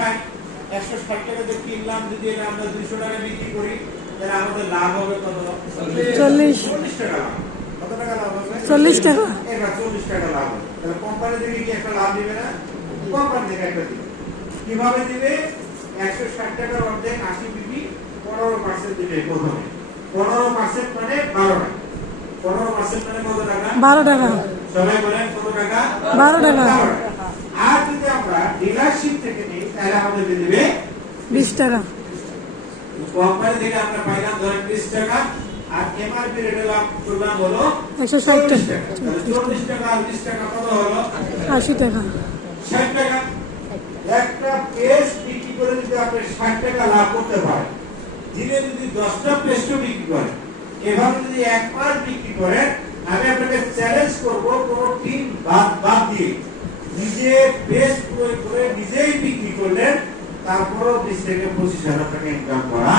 160 160 টাকাতে কিনলাম, যদি এটা আমরা 200 টাকায় বিক্রি করি তাহলে আমাদের লাভ হবে কত? 40 টাকা লাভ। কত টাকা লাভ হবে? 40 টাকা। এবার 40 টাকা লাভ হবে। তাহলে কোম্পানি থেকে কি একটা লাভ দিবে না? কোম্পানি থেকে একটা দিবে। কিভাবে দিবে? 160 টাকার অর্ধেক 80 বিপি 15% দিবে প্রথমে। 15% মানে 12 টাকা। 15% মানে কত টাকা? 12 টাকা। সবাই বলেন কত টাকা? 12 টাকা। আর যদি আমরা ডিলারশিপ থেকে নিই তাহলে আমাদের দিবে 20 টাকা। কোম্পানি থেকে আমরা পাইলাম ধরেন 20 টাকা, আর এমআরপি রেটে লাভ করলাম হলো 160 টাকা। তাহলে 40 টাকা আর 20 টাকা কত হলো? 80 টাকা। 60 টাকা। একটা পেস্ট বিক্রি করে যদি আপনি 60 টাকা লাভ করতে পারেন, দিনে যদি 10টা পেস্টও বিক্রি করেন, এভাবে যদি এক মাস বিক্রি করেন, আমি আপনাকে চ্যালেঞ্জ করব কোন টিম বাদ দিয়ে নিজে পেস্ট প্রয়োগ করে নিজেই বিক্রি করলেন, তারপরও 20 থেকে 25 হাজার টাকা ইনকাম করা